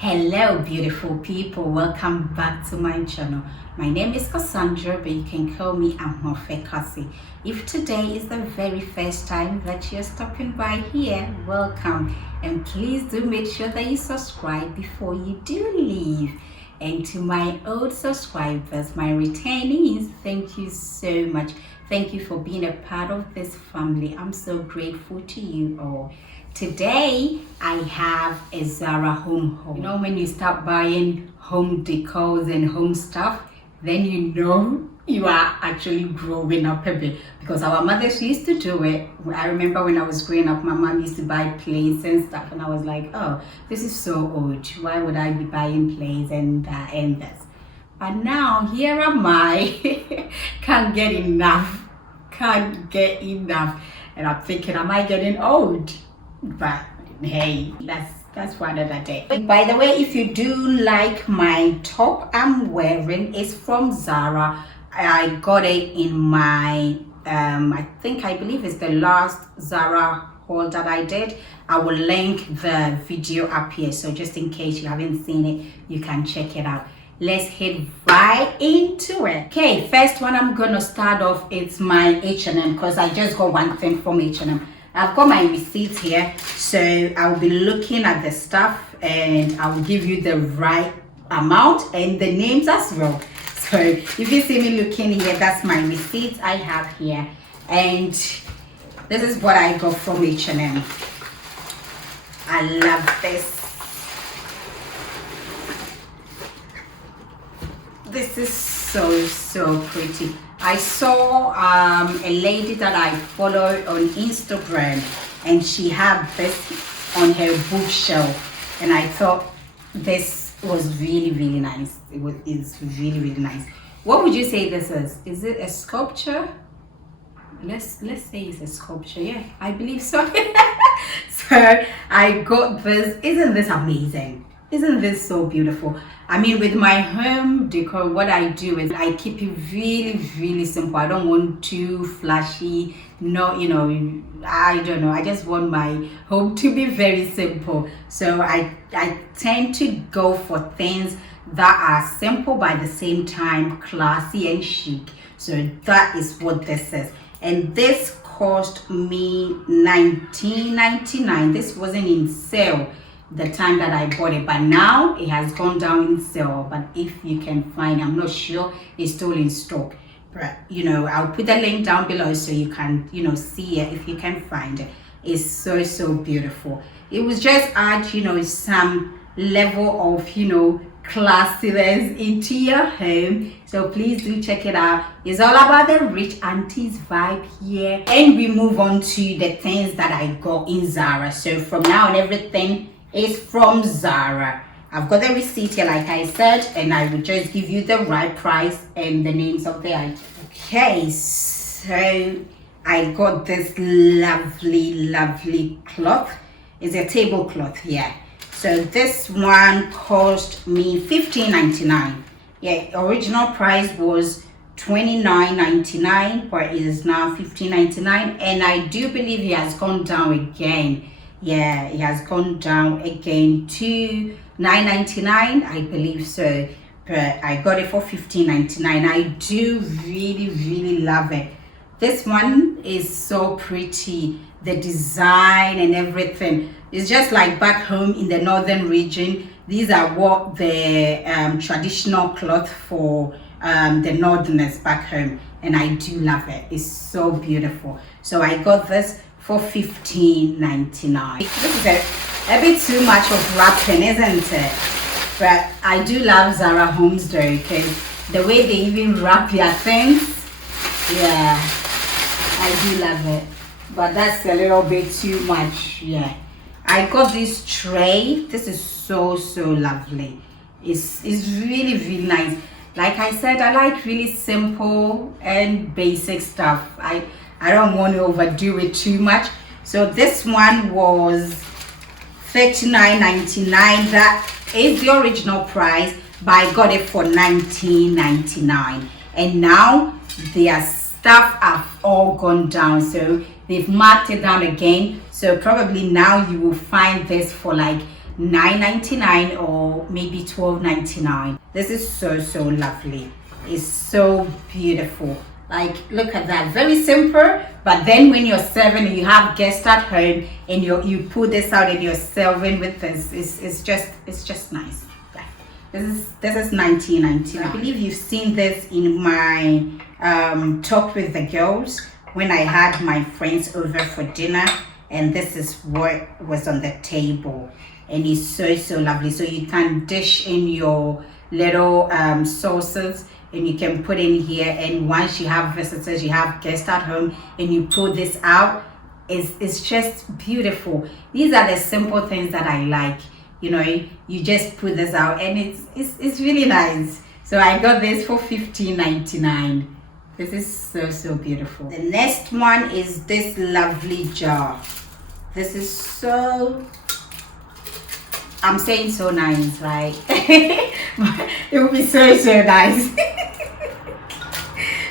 Hello beautiful people, welcome back to my channel. My name is Cassandra, but you can call me Amofekasi. If today is the very first time that you're stopping by here, welcome, and please do make sure that you subscribe before you do leave. And to my old subscribers, my returnees, thank you so much. Thank you for being a part of this family. I'm so grateful to you all. Today I have a Zara home haul. You know, when you start buying home decors and home stuff, then you know you are actually growing up a bit, because our mothers used to do it. I remember when I was growing up, my mom used to buy plates and stuff, and I was like, oh, this is so old. Why would I be buying plates and this? But now here am I, can't get enough, and I'm thinking, am I getting old? But hey, that's for another day. By the way, if you do like my top I'm wearing, it's from Zara. I got it in my I believe it's the last Zara haul that I did. I will link the video up here, so just in case you haven't seen it, you can check it out. Let's head right into it. Okay, first one I'm gonna start off, it's my H&M, because I just got one thing from H&M. I've got my receipts here, so I'll be looking at the stuff and I'll give you the right amount and the names as well. So if you see me looking here, that's my receipts I have here, and this is what I got from H&M. I love this. This is so pretty. I saw a lady that I follow on Instagram, and she had this on her bookshelf, and I thought this was really nice. It's really nice. What would you say this is? Is it a sculpture? Let's say it's a sculpture. Yeah, I believe so. So I got this. Isn't this amazing? Isn't this so beautiful? I mean, with my home decor, what I do is I keep it really simple. I don't want too flashy. No, I don't know. I just want my home to be very simple. So I tend to go for things that are simple, but at the same time classy and chic. So that is what this is. And this cost me $19.99. This wasn't in sale the time that I bought it, but now it has gone down in sale. But if you can find, I'm not sure it's still in stock, but I'll put the link down below so you can see it if you can find it. It's so beautiful. It was just add some level of classiness into your home, so please do check it out. It's all about the rich aunties vibe here. And we move on to the things that I got in Zara. So from now on, everything is from Zara. I've got the receipt here, like I said, and I will just give you the right price and the names of the items. Okay, so I got this lovely cloth. It's a tablecloth here. So this one cost me $15.99. Yeah, original price was $29.99, but it is now $15.99, and I do believe it has gone down again. Yeah, it has gone down again to $9.99, I believe so, but I got it for $15.99. I do really love it. This one is so pretty, the design and everything. It's just like back home in the northern region. These are what the traditional cloth for the northerners back home, and I do love it. It's so beautiful. So I got this for $15.99. This is a bit too much of wrapping, isn't it? But I do love Zara homes though, because the way they even wrap your things, yeah, I do love it. But that's a little bit too much. Yeah, I got this tray. This is so lovely. It's really nice. Like I said, I like really simple and basic stuff. I don't want to overdo it too much. So this one was $39.99. That is the original price, but I got it for $19.99. And now their stuff have all gone down, so they've marked it down again. So probably now you will find this for like $9.99 or maybe $12.99. This is so lovely. It's so beautiful. Like, look at that, very simple, but then when you're serving and you have guests at home and you pull this out and you're serving with this, it's just nice. This is $19.99. I believe you've seen this in my talk with the girls when I had my friends over for dinner, and this is what was on the table, and it's so lovely. So you can dish in your little sauces, and you can put in here, and once you have visitors, you have guests at home, and you pull this out, it's just beautiful. These are the simple things that I like. You know, you just put this out, and it's really nice. So I got this for $15.99. This is so beautiful. The next one is this lovely jar. This is so, I'm saying so nice, right? It would be so nice.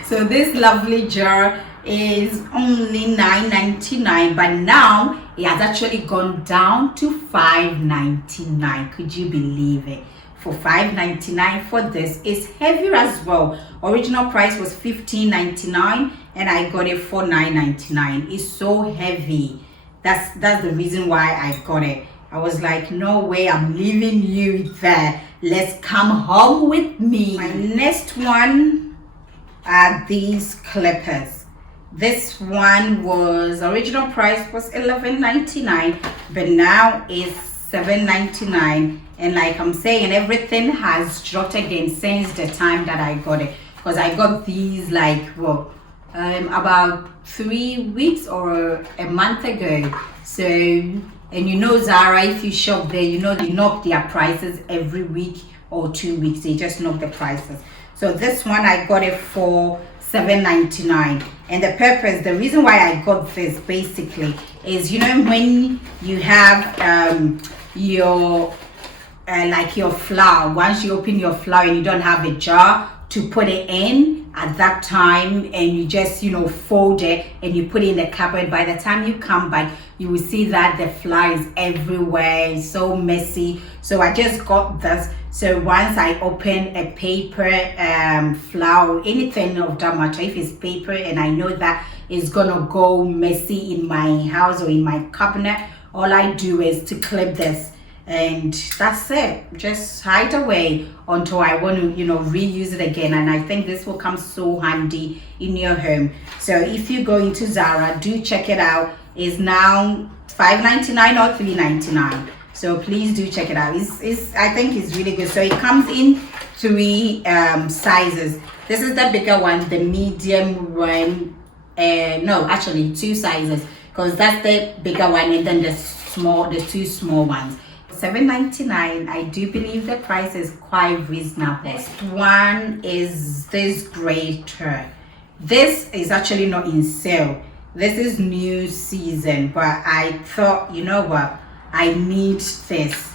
So this lovely jar is only $9.99, but now it has actually gone down to $5.99. Could you believe it? For $5.99 for this. It's heavy as well. Original price was $15.99 and I got it for $9.99. It's so heavy. That's the reason why I got it. I was like, no way, I'm leaving you there. Let's come home with me. My next one are these clippers. This one was, original price was $11.99, but now it's $7.99. And like I'm saying, everything has dropped again since the time that I got it, because I got these like, well, about 3 weeks or a month ago. So, and you know Zara, if you shop there, you know they knock their prices every week or 2 weeks. They just knock the prices. So this one I got it for $7.99. And the purpose, the reason why I got this basically is, you know, when you have your like your flour, once you open your flour and you don't have a jar to put it in at that time, and you just, you know, fold it and you put it in the cupboard, by the time you come back you will see that the flour is everywhere. It's so messy. So I just got this. So once I open a paper flour, anything of that matter, if it's paper and I know that it's gonna go messy in my house or in my cabinet, all I do is to clip this, and that's it. Just hide away until I want to, you know, reuse it again. And I think this will come so handy in your home. So if you go into Zara, do check it out. It's now $5.99 or $3.99. So please do check it out. I think it's really good. So it comes in 3 sizes. This is the bigger one, the medium one. No, actually 2 sizes, because that's the bigger one, and then the 2 small ones. $7.99. I do believe the price is quite reasonable. Next one is this Grater. This is actually not in sale. This is new season, but I thought, you know what, I need this.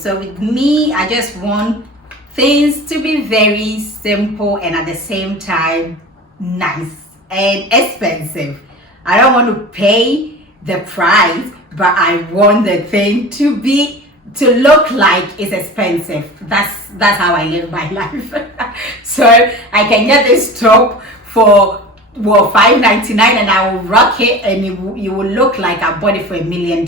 So with me, I just want things to be very simple and at the same time nice and expensive. I don't want to pay the price, but I want the thing to look like it's expensive. That's how I live my life. So I can get this top for, well, $5.99 and I will rock it, and you will look like I bought it for $1 million.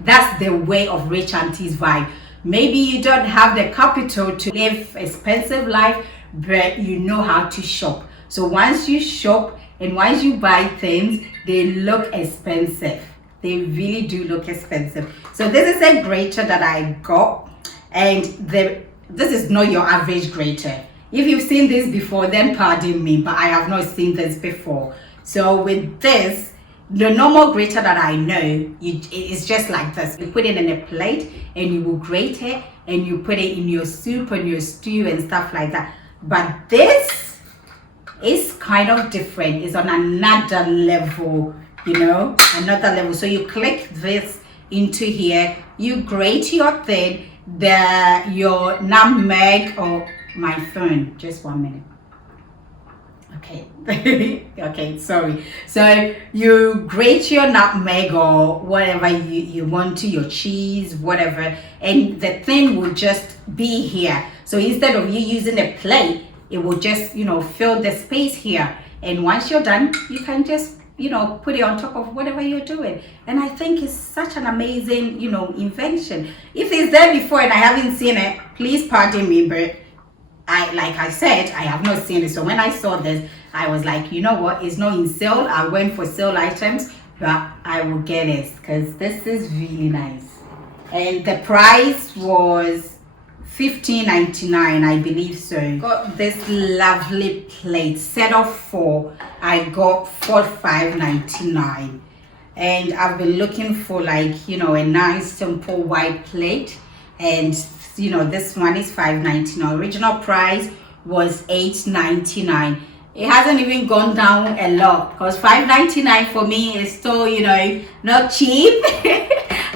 That's the way of rich aunties vibe. Maybe you don't have the capital to live expensive life, but you know how to shop. So once you shop and once you buy things, they look expensive. They really do look expensive. So this is a grater that I got, and this is not your average grater. If you've seen this before, then pardon me, but I have not seen this before. So with this, the normal grater that I know, it's just like this. You put it in a plate and you will grate it, and you put it in your soup and your stew and stuff like that. But this is kind of different. It's on another level, you know, another level. So you click this into here, you grate your thing, your nutmeg, or my phone, just 1 minute. Okay. Okay, sorry. So you grate your nutmeg or whatever you want to, your cheese, whatever, and the thing will just be here. So instead of you using a plate, it will just, fill the space here. And once you're done, you can just, put it on top of whatever you're doing. And I think it's such an amazing, invention. If it's there before and I haven't seen it, please pardon me, but like I said, I have not seen it. So when I saw this, I was like, you know what? It's not in sale. I went for sale items, but I will get it because this is really nice. And the price was $15.99, I believe so. Got this lovely plate set of 4. I got for $5.99. And I've been looking for like, a nice simple white plate. And this one is $5.99. Original price was $8.99. It hasn't even gone down a lot because $5.99 for me is still, not cheap.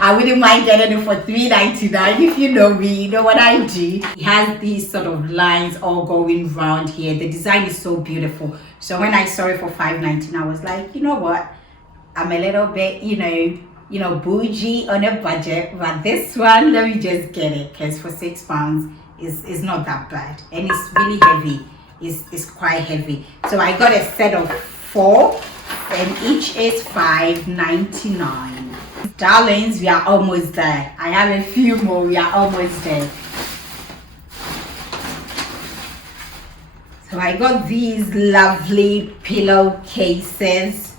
I wouldn't mind getting it for $3.99. If you know me, you know what I do. It has these sort of lines all going round here. The design is so beautiful. So when I saw it for $5.99, I was like, you know what? I'm a little bit, bougie on a budget, but this one, let me just get it because for £6 is not that bad, and it's really heavy. It's quite heavy. So I got a set of 4, and each is $5.99. Darlings, we are almost there. I have a few more. We are almost there. So I got these lovely pillowcases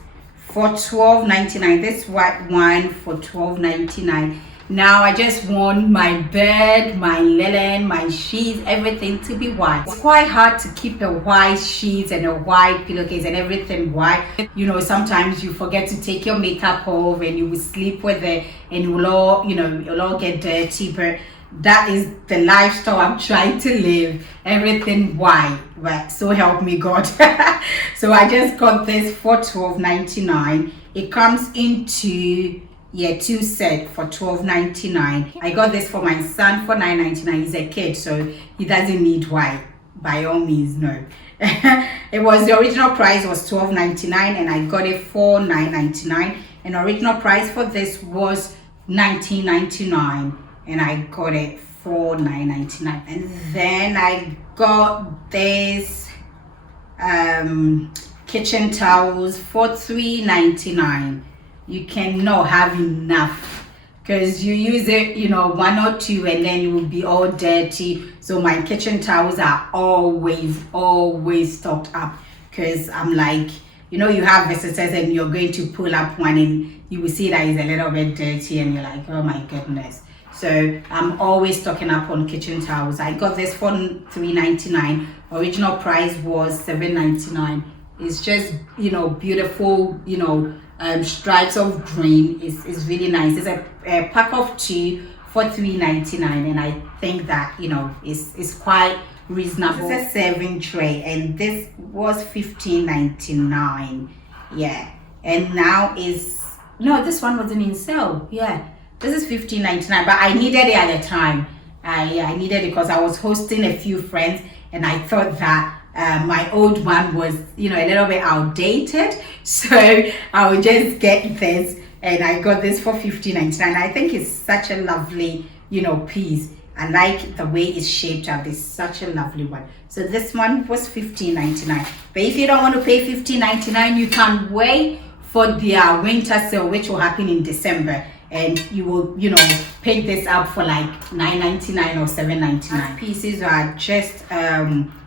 for $12.99. This white one for $12.99. Now I just want my bed, my linen, my sheets, everything to be white. It's quite hard to keep a white sheet and a white pillowcase and everything white. Sometimes you forget to take your makeup off and you will sleep with it and it'll all get dirty. But that is the lifestyle I'm trying to live. Everything white. But so help me God. So I just got this for $12.99. It comes into 2 sets for $12.99. I got this for my son for $9.99. He's a kid, so he doesn't need white. By all means, no. The original price was $12.99 and I got it for $9.99. And original price for this was $19.99 and I got it for $9.99. And then I got this kitchen towels for $3.99. You cannot have enough because you use it, 1 or 2 and then it will be all dirty. So my kitchen towels are always stocked up because I'm like, you have visitors and you're going to pull up one and you will see that it's a little bit dirty and you're like, oh my goodness. So I'm always stocking up on kitchen towels. I got this for $3.99. Original price was $7.99. It's just, beautiful, stripes of green. Is really nice. It's a pack of 2 for $3.99 and I think that is quite reasonable. This is a serving tray and this was $15.99. And now this one wasn't in sale. This is $15.99, but I needed it at the time. I needed it because I was hosting a few friends and I thought that my old one was a little bit outdated, so I would just get this and I got this for $15.99. I think it's such a lovely piece. I like the way it's shaped out. It's such a lovely one. So this one was $15.99, but if you don't want to pay $15.99, you can wait for their winter sale, which will happen in December, and you will pick this up for like $9.99 or $7.99. Pieces are just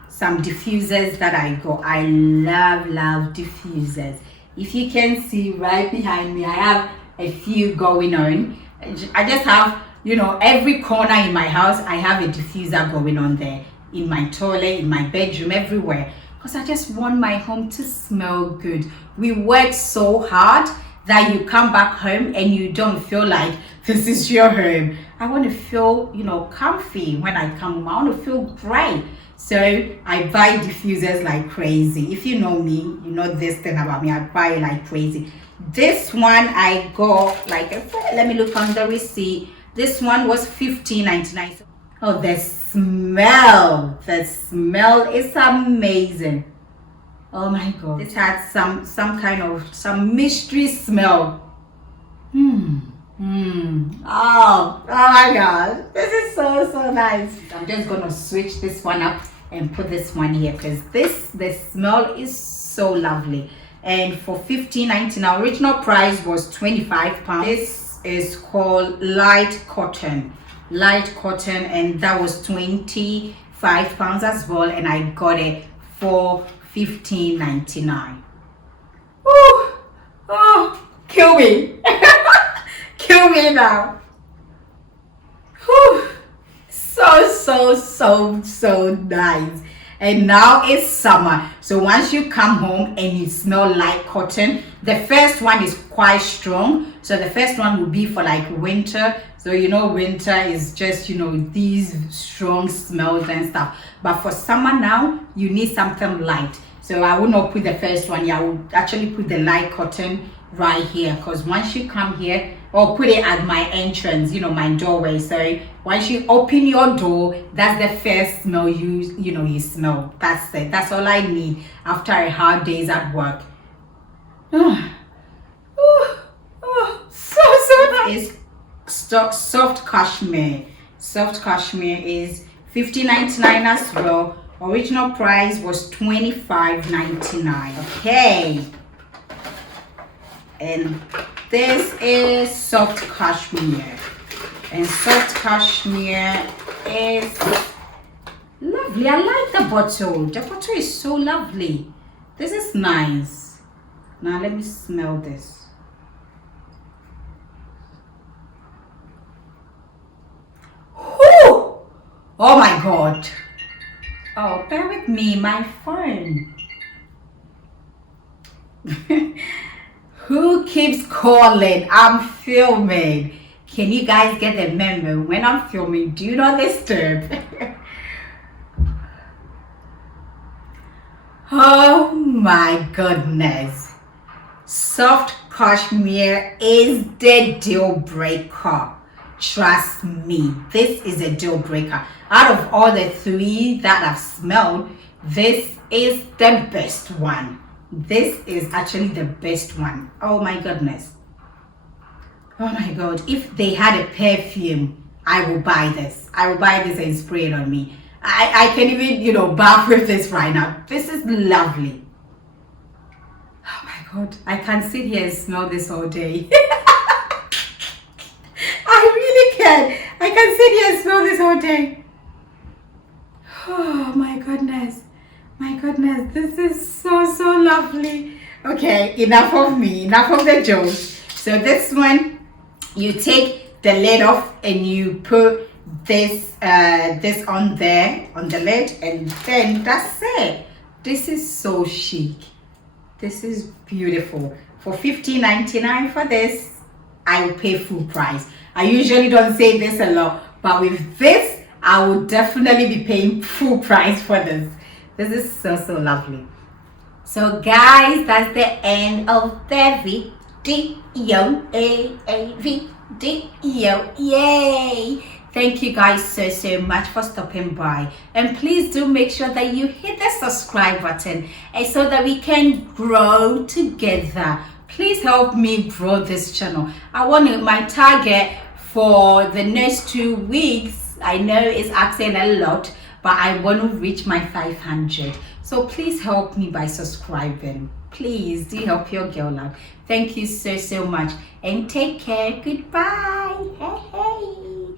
some diffusers that I got. I love diffusers. If you can see right behind me, I have a few going on. I just have, every corner in my house, I have a diffuser going on there. In my toilet, in my bedroom, everywhere. Because I just want my home to smell good. We work so hard that you come back home and you don't feel like this is your home. I want to feel, comfy when I come home. I want to feel great. So I buy diffusers like crazy. If you know me, you know this thing about me. I buy it like crazy. This one I got, like I said, let me look on the receipt. This one was $15.99. Oh, the smell is amazing. Oh my god, this had some kind of mystery smell. Oh my god, this is so nice. I'm just gonna switch this one up and put this one here because the smell is so lovely. And for $15.99, original price was £25. This is called light cotton, and that was £25 as well, and I got it for $15.99. Oh, kill me. Kill me now. Whew. So nice. And now it's summer, so once you come home and you smell light cotton, the first one is quite strong, so the first one will be for like winter. So you know, winter is just, you know, these strong smells and stuff, but for summer now you need something light. So I will not put the first one here, I will actually put the light cotton right here, because once you come here, or put it at my entrance, you know, my doorway. So once you open your door, that's the first smell you smell. That's it. That's all I need after a hard day's at work. So nice. It's soft cashmere. Soft cashmere is $15.99 as well. Original price was $25.99. Okay. And this is soft cashmere, and soft cashmere is lovely. I like the bottle. The bottle is so lovely. This is nice. Now let me smell this. Whew! Oh my god. Oh, bear with me, my phone. Who keeps calling? I'm filming. Can you guys get the memo? When I'm filming, do not disturb. Oh my goodness. Soft cashmere is the deal breaker. Trust me, this is a deal breaker. Out of all the three that I've smelled, this is the best one. This is actually the best one. Oh my goodness. Oh my god. If they had a perfume, I will buy this. I will buy this and spray it on me. I can even, you know, bath with this right now. This is lovely. Oh my god. I can sit here and smell this all day. I really can. I can sit here and smell this all day. Oh my goodness. My goodness, this is so lovely. Okay, enough of me, enough of the jokes. So this one, you take the lid off and you put this on there, on the lid, and then that's it. This is so chic. This is beautiful. For $15.99 for this, I will pay full price. I usually don't say this a lot, but with this, I will definitely be paying full price for this. This is so lovely. So guys, that's the end of the video. Yay! Thank you guys so much for stopping by, and please do make sure that you hit the subscribe button, and so that we can grow together. Please help me grow this channel. I want my target for the next 2 weeks. I know it's asking a lot, but I want to reach my 500. So please help me by subscribing. Please do help your girl out. Thank you so much, and take care. Goodbye. Hey.